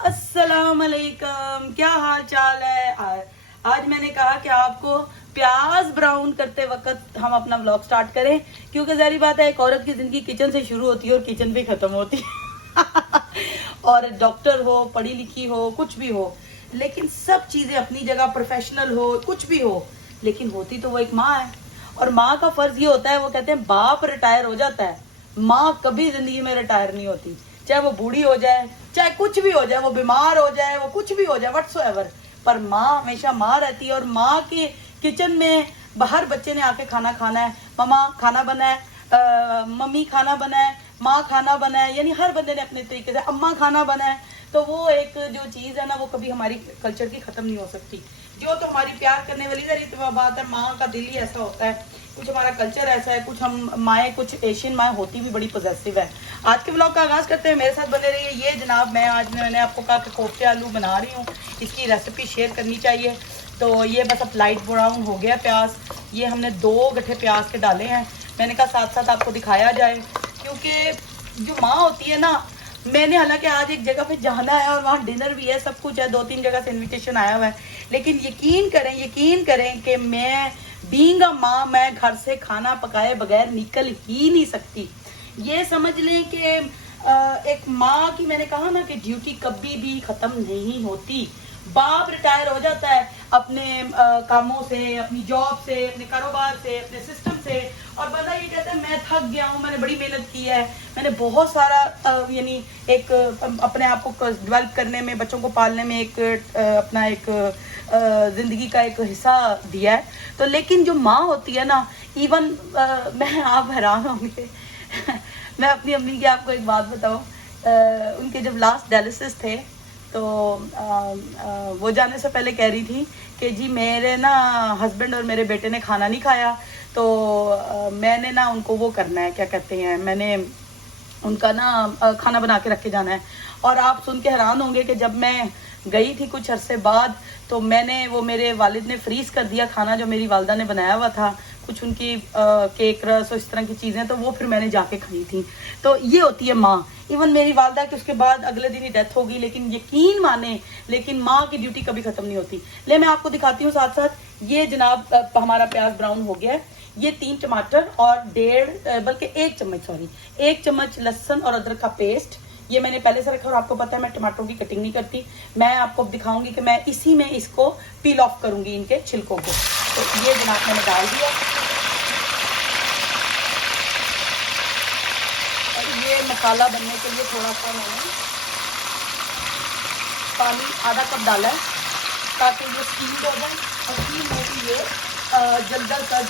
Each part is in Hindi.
अस्सलाम वालेकुम, क्या हाल चाल है। आज मैंने कहा कि आपको प्याज ब्राउन करते वक्त हम अपना व्लॉग स्टार्ट करें, क्योंकि जारी बात है एक औरत की जिंदगी किचन से शुरू होती है और किचन पे खत्म होती है। और डॉक्टर हो, पढ़ी लिखी हो, कुछ भी हो, लेकिन सब चीजें अपनी जगह, प्रोफेशनल हो, कुछ भी हो, लेकिन होती तो वो एक माँ है। और माँ का फर्ज ये होता है, वो कहते हैं बाप रिटायर हो जाता है, माँ कभी जिंदगी में रिटायर नहीं होती। चाहे वो बूढ़ी हो जाए, चाहे कुछ भी हो जाए, वो बीमार हो जाए, वो कुछ भी हो जाए, व्हाटसोएवर, पर माँ हमेशा माँ रहती है। और माँ के किचन में बाहर बच्चे ने आके खाना खाना है, मम्मा खाना बनाए, मम्मी खाना बनाए, माँ खाना बनाए, यानी हर बंदे ने अपने तरीके से अम्मा खाना बनाए। तो वो एक जो चीज़ है ना, वो कभी हमारी कल्चर की ख़त्म नहीं हो सकती। जो तो हमारी प्यार करने वाली जरिए बात है, माँ का दिल ही ऐसा होता है, कुछ हमारा कल्चर ऐसा है, कुछ हम माएँ, कुछ एशियन माएँ होती भी बड़ी पॉजिटिव है। आज के व्लॉग का आगाज़ करते हैं, मेरे साथ बने रहिए। ये जनाब मैंने आपको कहा कि कोफ्ते आलू बना रही हूँ, इसकी रेसिपी शेयर करनी चाहिए। तो ये बस अब लाइट ब्राउन हो गया प्याज, ये हमने 2 गट्ठे प्याज के डाले हैं। मैंने कहा साथ साथ आपको दिखाया जाए, क्योंकि जो माँ होती है ना, मैंने हालांकि आज एक जगह पे जाना है और वहाँ डिनर भी है, सब कुछ है, 2-3 जगह से इनविटेशन आया हुआ है, लेकिन यकीन करें कि मैं बीइंग अ माँ, मैं घर से खाना पकाए बगैर निकल ही नहीं सकती। ये समझ लें कि एक माँ की, मैंने कहा ना कि ड्यूटी कभी भी खत्म नहीं होती। बाप रिटायर हो जाता है अपने कामों से, अपनी जॉब से, अपने कारोबार से, अपने सिस्टम से, और बंदा ये कहता है मैं थक गया हूँ, मैंने बड़ी मेहनत की है, मैंने बहुत सारा यानी एक अपने आप को डेवलप करने में, बच्चों को पालने में एक अपना एक जिंदगी का एक हिस्सा दिया है। तो लेकिन जो माँ होती है ना, इवन मैं, आप हैरान होंगे मैं अपनी अम्मी की आपको एक बात बताऊं, उनके जब लास्ट डायलिसिस थे, तो वो जाने से पहले कह रही थी कि जी मेरे ना हस्बैंड और मेरे बेटे ने खाना नहीं खाया, तो मैंने ना उनको वो करना है, क्या कहते हैं, मैंने उनका ना खाना बना के रख के जाना है। और आप सुन के हैरान होंगे कि जब मैं गई थी कुछ अरसे बाद, तो मैंने वो, मेरे वालिद ने फ्रीज कर दिया खाना जो मेरी वालदा ने बनाया हुआ था, कुछ उनकी केक रस और इस तरह की चीज़ें, तो वो फिर मैंने जाके खाई थी। तो ये होती है माँ। इवन मेरी वालदा की उसके बाद अगले दिन ही डेथ हो गई, लेकिन यकीन माने, लेकिन माँ की ड्यूटी कभी ख़त्म नहीं होती। ले मैं आपको दिखाती हूँ साथ साथ। ये जनाब हमारा प्याज ब्राउन हो गया है। ये 3 टमाटर और 1.5 बल्कि 1 चम्मच लहसुन और अदरक का पेस्ट, ये मैंने पहले से रखा। और आपको पता है मैं टमाटरों की कटिंग नहीं करती, मैं आपको दिखाऊंगी कि मैं इसी में इसको पील ऑफ करूंगी, इनके छिलकों को। तो ये जनाब मैंने डाल दिया, और ये मसाला बनने के लिए थोड़ा सा मैंने पानी आधा कप डाला है, ताकि ये स्टीम हो जाए, और स्टीम हो के ये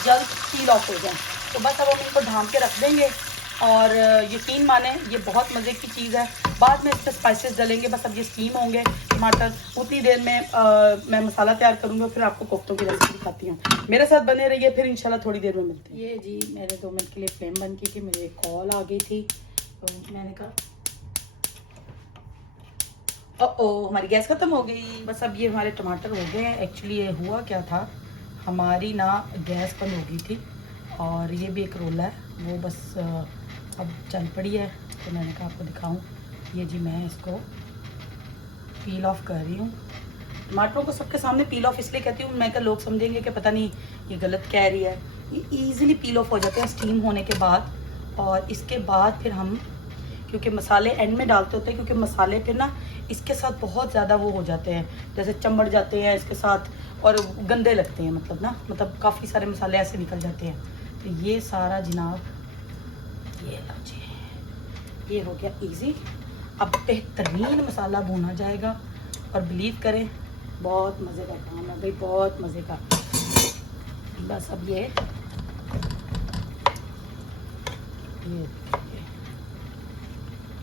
जल्द पील ऑफ हो जाए। तो बस अब हम इनको ढांक के रख देंगे, और यकीन माने ये बहुत मज़े की चीज़ है। बाद में इससे स्पाइसेस डालेंगे, बस अब ये स्टीम होंगे टमाटर, उतनी देर में मैं मसाला तैयार करूँगी और फिर आपको कोफ्तों की रेसिपी दिखाती हूँ। मेरे साथ बने रहिए, फिर इंशाल्लाह थोड़ी देर में मिलते हैं। ये जी मेरे 2 मिनट के लिए फ्लेम बंद की थी, मेरे एक कॉल आ गई थी, तो मैंने कहा ओ हमारी गैस ख़त्म हो गई। बस अब ये हमारे टमाटर हो गए हैं। एक्चुअली ये हुआ क्या था, हमारी ना गैस बंद हो गई थी, और ये भी एक रोला है, वो बस अब चल पड़ी है, तो मैंने कहा आपको दिखाऊं। ये जी मैं इसको पील ऑफ कर रही हूँ। टमाटरों को सबके सामने पील ऑफ इसलिए कहती हूँ, मैं क्या लोग समझेंगे कि पता नहीं ये गलत कह रही है। ये ईज़िली पील ऑफ हो जाते हैं स्टीम होने के बाद। और इसके बाद फिर हम, क्योंकि मसाले एंड में डालते होते हैं, क्योंकि मसाले फिर ना इसके साथ बहुत ज़्यादा वो हो जाते हैं, जैसे चमड़ जाते हैं इसके साथ, और गंदे लगते हैं, मतलब काफ़ी सारे मसाले ऐसे निकल जाते हैं। तो ये सारा जनाब, ये लो जी, ये हो गया इजी। अब बेहतरीन मसाला भुना जाएगा, और बिलीव करें बहुत मज़े का काम है भाई, बहुत मज़े का। बस अब ये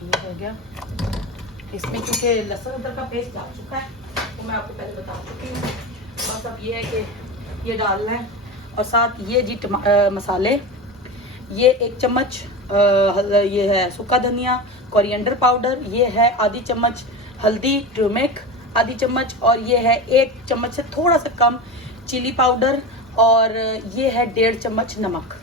हो गया। इसमें क्योंकि लहसुन अदरक का पेस्ट डाल चुका है, तो मैं आपको पहले बता चुकी हूँ। बस अब ये है कि ये डालना है, और साथ ये जी मसाले, ये 1 चम्मच ये है सूखा धनिया, कोरिएंडर पाउडर, ये है आधी चम्मच हल्दी टर्मरिक, आधी चम्मच, और ये है 1 चम्मच से थोड़ा सा कम चिली पाउडर, और ये है 1.5 चम्मच नमक।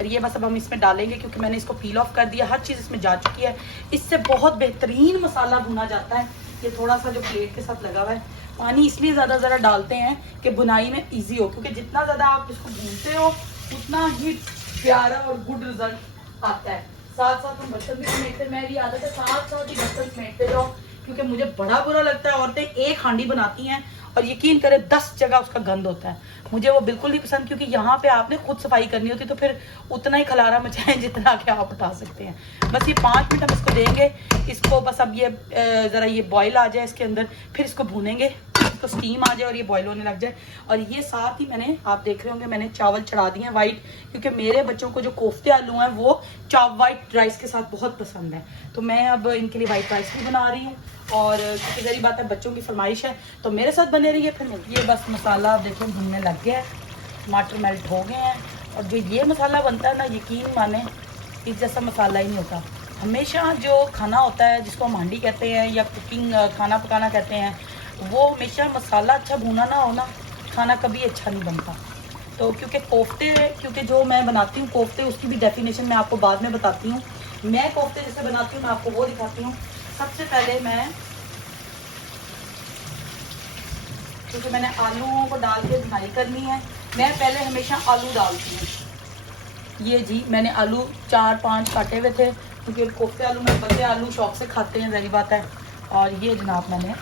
और ये बस अब हम इसमें डालेंगे, क्योंकि मैंने इसको पील ऑफ कर दिया, हर चीज़ इसमें जा चुकी है। इससे बहुत बेहतरीन मसाला भुना जाता है। ये थोड़ा सा जो प्लेट के साथ लगा हुआ है, पानी इसलिए ज़रा डालते हैं कि बुनाई में इजी हो, क्योंकि जितना ज़्यादा आप इसको भूनते हो उतना ही प्यारा और गुड रिजल्ट आता है। साथ साथ हम बर्तन भी समेटते, मैं भी आदत है साथ ही बर्तन समेटते जाओ, क्योंकि मुझे बड़ा बुरा लगता है औरतें एक हांडी बनाती हैं और यकीन करें 10 जगह उसका गंद होता है। मुझे वो बिल्कुल नहीं पसंद, क्योंकि यहाँ पे आपने खुद सफाई करनी होती है, तो फिर उतना ही खलारा मचाएं जितना कि आप उठा सकते हैं। बस ये 5 मिनट हम इसको देंगे, इसको बस अब ये ज़रा ये बॉयल आ जाए इसके अंदर, फिर इसको भूनेंगे, तो स्टीम आ जाए और ये बॉयल होने लग जाए। और ये साथ ही मैंने, आप देख रहे होंगे, मैंने चावल चढ़ा दिए हैं वाइट, क्योंकि मेरे बच्चों को जो कोफ्ते आलू हैं वो वाइट राइस के साथ बहुत पसंद है, तो मैं अब इनके लिए वाइट राइस भी बना रही हूँ। और क्योंकि जरी बात है बच्चों की फरमाइश है तो मेरे साथ बने रही है। फिर ये बस मसाला आप देखें भूनने लग गया है, टमाटर मेल्ट हो गए हैं, और जो ये मसाला बनता है ना, यकीन माने इस जैसा मसाला ही नहीं होता। हमेशा जो खाना होता है जिसको हम हांडी कहते हैं या कुकिंग खाना पकाना कहते हैं, वो हमेशा मसाला अच्छा भुना ना हो ना, खाना कभी अच्छा नहीं बनता। तो क्योंकि जो मैं बनाती हूँ कोफ्ते, उसकी भी डेफिनेशन मैं आपको बाद में बताती हूँ। मैं कोफ्ते जैसे बनाती हूँ मैं आपको वो दिखाती हूँ। सबसे पहले क्योंकि मैंने आलूओं को डाल के बुनाई करनी है, मैं पहले हमेशा आलू डालती हूँ। ये जी मैंने आलू 4-5 काटे हुए थे, क्योंकि कोफ्ते आलू में बच्चे आलू शौक से खाते हैं, ज़ाहिर बात है। और ये जनाब मैंने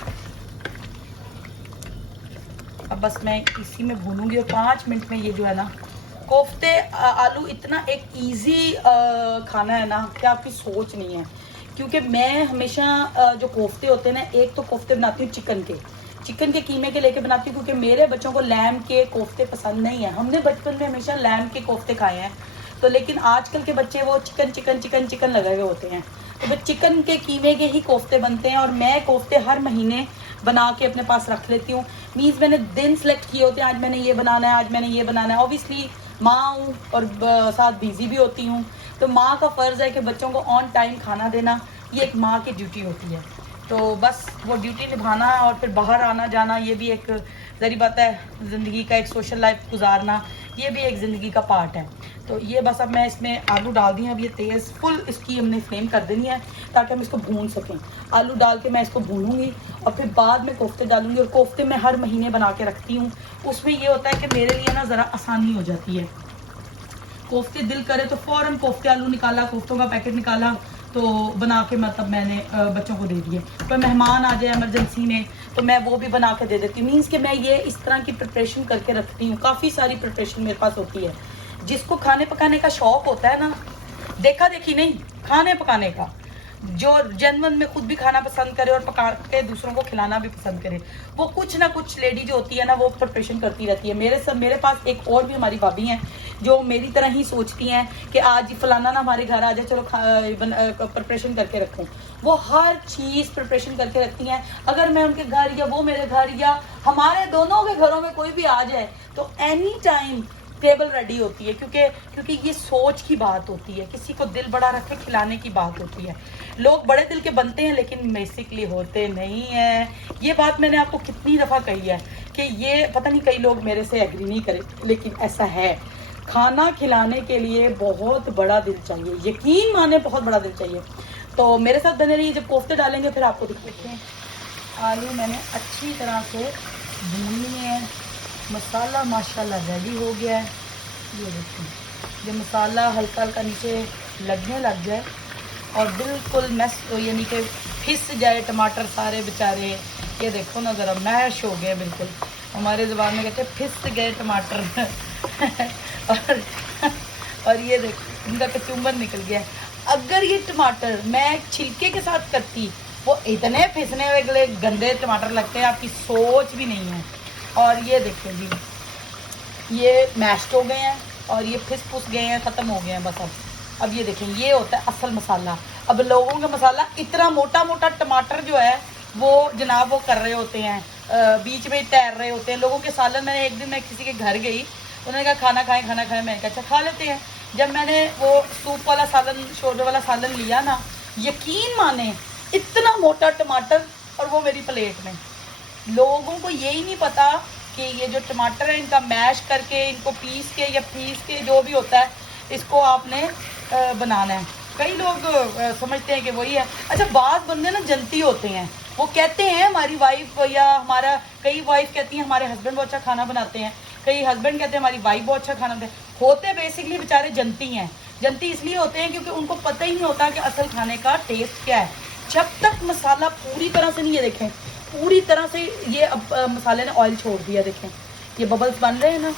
अब बस मैं इसी में भूनूंगी, और 5 मिनट में ये जो है ना कोफ्ते आलू इतना एक इजी खाना है ना कि आपकी सोच नहीं है। क्योंकि मैं हमेशा जो कोफ्ते होते हैं ना, एक तो कोफ्ते बनाती हूँ चिकन के कीमे के लेके बनाती हूँ, क्योंकि मेरे बच्चों को लैम के कोफ्ते पसंद नहीं है। हमने बचपन में हमेशा लैम के कोफ्ते खाए हैं, तो लेकिन आजकल के बच्चे वो चिकन लगे हुए होते हैं, तो बस चिकन के कीमे के ही कोफ्ते बनते हैं। और मैं कोफ्ते हर महीने बना के अपने पास रख लेती हूँ। मीन्स मैंने दिन सेलेक्ट किए होते हैं, आज मैंने ये बनाना है, आज मैंने ये बनाना है। ऑब्वियसली माँ हूँ और साथ बिजी भी होती हूँ, तो माँ का फ़र्ज़ है कि बच्चों को ऑन टाइम खाना देना, ये एक माँ की ड्यूटी होती है। तो बस वो ड्यूटी निभाना, और फिर बाहर आना जाना, ये भी एक ज़री बात है, ज़िंदगी का एक सोशल लाइफ गुजारना, ये भी एक ज़िंदगी का पार्ट है। तो ये बस अब मैं इसमें आलू डाल दी हैं, अब ये तेज़ फुल इसकी हमने फ्लेम कर देनी है ताकि हम इसको भून सकें। आलू डाल के मैं इसको भूनूंगी और फिर बाद में कोफ्ते डालूंगी। और कोफ्ते मैं हर महीने बना के रखती हूँ, उसमें ये होता है कि मेरे लिए ना ज़रा आसानी हो जाती है। कोफ्ते दिल करे तो फ़ौरन कोफ्ते आलू निकाला, कोफ्तों का पैकेट निकाला, तो बना के मतलब मैंने बच्चों को दे दिए। कोई मेहमान आ जाए इमरजेंसी में तो मैं वो भी बना के दे देती हूँ। मीन्स कि मैं ये इस तरह की प्रिपरेशन करके रखती हूँ। काफ़ी सारी प्रिपरेशन मेरे पास होती है। जिसको खाने पकाने का शौक़ होता है ना, देखा देखी नहीं, खाने पकाने का, जो जनवन में खुद भी खाना पसंद करे और पका के दूसरों को खिलाना भी पसंद करे, वो कुछ ना कुछ लेडी जो होती है ना वो प्रिपरेशन करती रहती है। मेरे पास एक और भी हमारी भाभी हैं जो मेरी तरह ही सोचती हैं कि आज फलाना ना हमारे घर आ जाए, चलो प्रिपरेशन करके रखूं। वो हर चीज़ प्रिपरेशन करके रखती हैं। अगर मैं उनके घर या वो मेरे घर या हमारे दोनों के घरों में कोई भी आ जाए तो एनी टाइम टेबल रेडी होती है, क्योंकि ये सोच की बात होती है। किसी को दिल बड़ा रखे खिलाने की बात होती है। लोग बड़े दिल के बनते हैं लेकिन बेसिकली होते नहीं हैं। ये बात मैंने आपको कितनी दफ़ा कही है कि ये पता नहीं कई लोग मेरे से एग्री नहीं करें, लेकिन ऐसा है। खाना खिलाने के लिए बहुत बड़ा दिल चाहिए, यकीन माने बहुत बड़ा दिल चाहिए। तो मेरे साथ बने रहिए, जब कोफ्ते डालेंगे फिर आपको दिखाते हैं। आलू मैंने अच्छी तरह से भून लिए हैं, मसाला माशाल्लाह रेडी हो गया है। ये देखिए, जब मसाला हल्का हल्का नीचे लगने लग जाए और बिल्कुल मैश यानी कि फिस जाए टमाटर सारे बेचारे, ये देखो ना ज़रा मैश हो गए बिल्कुल। हमारे ज़बान में कहते हैं फिस गए टमाटर और ये देखो इनका कचुम्बर निकल गया। अगर ये टमाटर मैं छिलके के साथ करती, वो इतने फिसने वाले गंदे टमाटर लगते हैं, आपकी सोच भी नहीं है। और ये देखिए जी, ये मैश्ड हो गए हैं और ये फिस फुस गए हैं, ख़त्म हो गए हैं बस। अब ये देखें, ये होता है असल मसाला। अब लोगों का मसाला इतना मोटा मोटा टमाटर जो है वो जनाब वो कर रहे होते हैं, बीच में तैर रहे होते हैं। लोगों के सालन, मैंने एक दिन मैं किसी के घर गई, उन्होंने कहा खाना खाएं। मैंने कहा अच्छा खा लेते हैं। जब मैंने वो सूप वाला सालन, शोरबे वाला सालन लिया ना, यकीन माने इतना मोटा टमाटर और वो मेरी प्लेट में। लोगों को यही नहीं पता कि ये जो टमाटर है इनका मैश करके, इनको पीस के या पीस के जो भी होता है, इसको आपने बनाना है। कई लोग समझते हैं कि वही है। अच्छा, बात बंदे ना जल्दी होते हैं वो कहते हैं हमारी वाइफ या हमारा, कई वाइफ कहती हैं हमारे हस्बैंड बहुत अच्छा खाना बनाते हैं, कई हस्बैंड कहते हैं हमारी वाइफ बहुत अच्छा खाना बनाते हैं। होते बेसिकली बेचारे जनती हैं। जनती इसलिए होते हैं क्योंकि उनको पता ही नहीं होता कि असल खाने का टेस्ट क्या है। जब तक मसाला पूरी तरह से नहीं, ये देखें पूरी तरह से ये अब मसाले ने ऑयल छोड़ दिया, देखें ये बबल्स बन रहे हैं ना,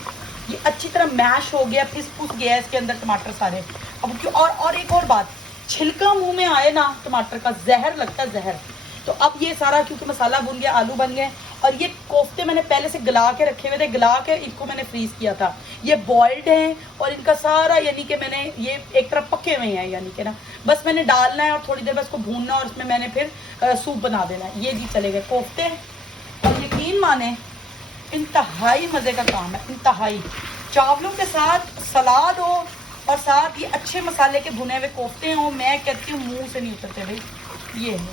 ये अच्छी तरह मैश हो गया, फिस फुस गया इसके अंदर टमाटर सारे। अब क्यों, और एक और बात, छिलका मुंह में आए ना टमाटर का, जहर लगता है, जहर। तो अब ये सारा क्योंकि मसाला भुन गया, आलू बन गए, और ये कोफ्ते मैंने पहले से गला के रखे हुए थे, गला के इनको मैंने फ्रीज किया था। ये बॉइल्ड हैं और इनका सारा यानी कि मैंने ये एक तरफ पके हुए हैं, यानी कि ना बस मैंने डालना है और थोड़ी देर बस को भूनना, और उसमें मैंने फिर सूप बना देना है। ये जी चले गए कोफ्ते। और यकीन माने इंतहाई मजे का काम है, इंतहाई। चावलों के साथ सलाद हो और साथ ये अच्छे मसाले के भुने हुए कोफ्ते हों, मैं कहती हूँ मुंह से नहीं उतरते भाई। ये है,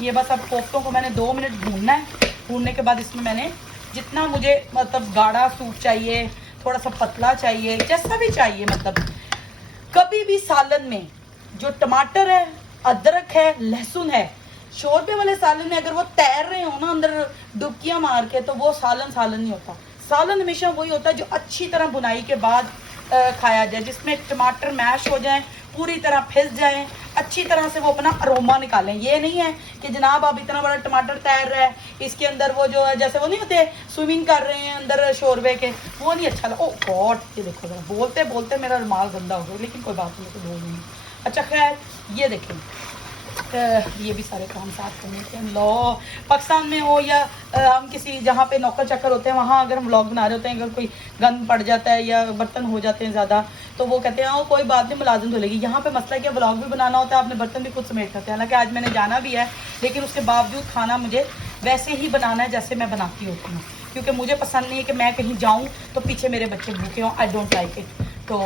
ये बस अब कोफ्तों को मैंने 2 मिनट भूनना है। भूनने के बाद इसमें मैंने जितना मुझे मतलब गाढ़ा सूप चाहिए, थोड़ा सा पतला चाहिए, जैसा भी चाहिए, मतलब कभी भी सालन में जो टमाटर है, अदरक है, लहसुन है, शोरबे वाले सालन में अगर वो तैर रहे हो ना अंदर डुबकियां मार के, तो वो सालन नहीं होता। सालन हमेशा वही होता है जो अच्छी तरह बुनाई के बाद खाया जाए, जिसमें टमाटर मैश हो जाए, पूरी तरह फिस जाए, अच्छी तरह से वो अपना अरोमा निकालें। ये नहीं है कि जनाब आप इतना बड़ा टमाटर तैर रहा है, इसके अंदर वो जो है जैसे वो नहीं होते स्विमिंग कर रहे हैं अंदर शोरबे के, वो नहीं अच्छा लगा। ओ गॉड, ये देखो जरा, बोलते बोलते मेरा रुमाल गंदा हो गया, लेकिन कोई बात नहीं, तो बोल दूँगी। अच्छा खैर, ये देखें ये भी सारे काम साथ करने के। लो पाकिस्तान में हो या हम किसी जहाँ पे नौकर चाकर होते हैं, वहाँ अगर हम व्लॉग बना रहे होते हैं, अगर कोई गंद पड़ जाता है या बर्तन हो जाते हैं ज़्यादा, तो वो कहते हैं कोई बात नहीं, मुलाजिम धुलेगी। यहाँ पे मसला क्या, व्लॉग भी बनाना होता है, आपने बर्तन भी खुद समेट करते हैं। हालांकि आज मैंने जाना भी है, लेकिन उसके बावजूद खाना मुझे वैसे ही बनाना है जैसे मैं बनाती होती हूँ, क्योंकि मुझे पसंद नहीं है कि मैं कहीं जाऊँ तो पीछे मेरे बच्चे भूखे हों। I don't like it. तो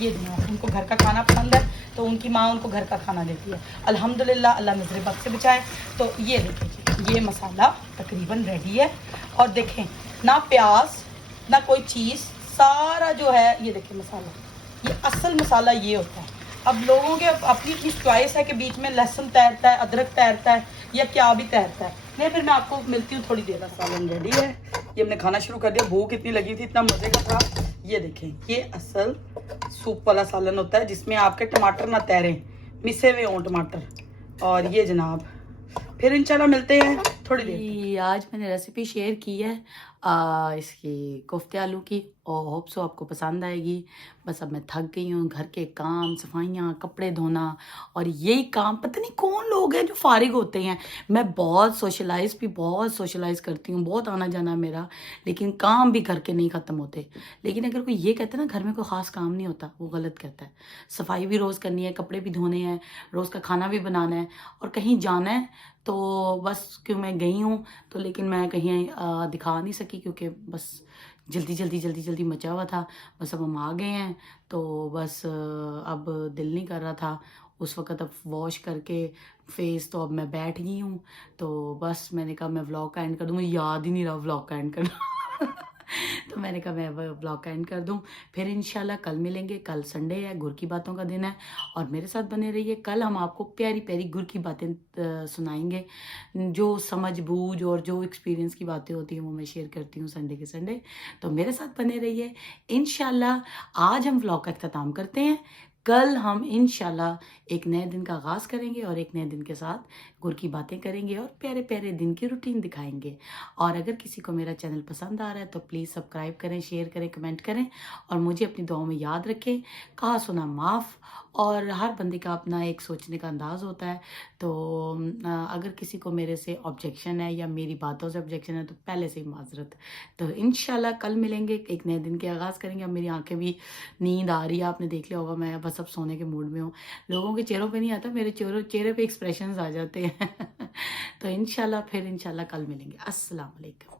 ये उनको घर का खाना पसंद है, तो उनकी माँ उनको घर का खाना देती है। अल्हम्दुलिल्लाह, अल्लाह नजर बद से बचाए। तो ये देखिए, ये मसाला तकरीबन रेडी है। और देखें ना प्याज ना कोई चीज़, सारा जो है ये देखिए मसाला, ये असल मसाला ये होता है। अब लोगों के अपनी अपनी चॉइस है कि बीच में लहसुन तैरता है, अदरक तैरता है, या क्या भी तैरता है। नहीं, फिर मैं आपको मिलती हूँ थोड़ी देर। सालन रेडी है, ये हमने खाना शुरू कर दिया। भूख इतनी लगी थी, इतना मज़े का था। ये देखें, ये असल सूप वाला सालन होता है जिसमें आपके टमाटर ना तैरें, मिसे हुए हों टमाटर। और ये जनाब फिर इंशाल्लाह मिलते हैं थोड़ी देर। आज मैंने रेसिपी शेयर की है इसकी कोफ्ते आलू की, और होप सो आपको पसंद आएगी। बस अब मैं थक गई हूँ, घर के काम, सफाइयाँ, कपड़े धोना, और यही काम, पता नहीं कौन लोग हैं जो फारिग होते हैं। मैं बहुत सोशलाइज़ करती हूँ, बहुत आना जाना मेरा, लेकिन काम भी घर के नहीं ख़त्म होते। लेकिन अगर कोई ये कहता है ना घर में कोई ख़ास काम नहीं होता, वो गलत कहता है। सफाई भी रोज़ करनी है, कपड़े भी धोने हैं, रोज़ का खाना भी बनाना है, और कहीं जाना है। तो बस क्यों मैं गई हूँ, तो लेकिन मैं कहीं दिखा नहीं सकी क्योंकि बस जल्दी मचा हुआ था। बस अब हम आ गए हैं, तो बस अब दिल नहीं कर रहा था उस वक़्त अब वॉश करके फेस, तो अब मैं बैठ गई हूँ। तो बस मैंने कहा मैं व्लॉग का एंड कर दूँ, मुझे याद ही नहीं रहा व्लॉग का एंड करना। तो मैंने कहा मैं व्लॉग का एंड कर दूं। फिर इंशाल्लाह कल मिलेंगे। कल संडे है, गुर की बातों का दिन है, और मेरे साथ बने रहिए। कल हम आपको प्यारी प्यारी गुर की बातें सुनाएंगे, जो समझ बूझ और जो एक्सपीरियंस की बातें होती हैं वो मैं शेयर करती हूँ संडे के संडे। तो मेरे साथ बने रहिए इंशाल्लाह। आज हम व्लॉग का अख्ताम करते हैं। कल हम इंशाल्लाह एक नए दिन का आगाज़ करेंगे और एक नए दिन के साथ गुर की बातें करेंगे और प्यारे प्यारे दिन की रूटीन दिखाएंगे। और अगर किसी को मेरा चैनल पसंद आ रहा है तो प्लीज़ सब्सक्राइब करें, शेयर करें, कमेंट करें, और मुझे अपनी दुआओं में याद रखें। कहा सुना माफ़। और हर बंदे का अपना एक सोचने का अंदाज़ होता है। तो अगर किसी को मेरे से ऑब्जेक्शन है या मेरी बातों से ऑब्जेक्शन है तो पहले से ही माजरत। तो इंशाल्लाह कल मिलेंगे, एक नए दिन के आगाज़ करेंगे। अब मेरी आंखें भी नींद आ रही है, आपने देख लिया होगा, मैं बस अब सोने के मूड में हूँ। लोगों के चेहरों पे नहीं आता, मेरे चेहरे पे एक्सप्रेशंस आ जाते हैं। तो इंशाल्लाह फिर इंशाल्लाह कल मिलेंगे। अस्सलाम वालेकुम।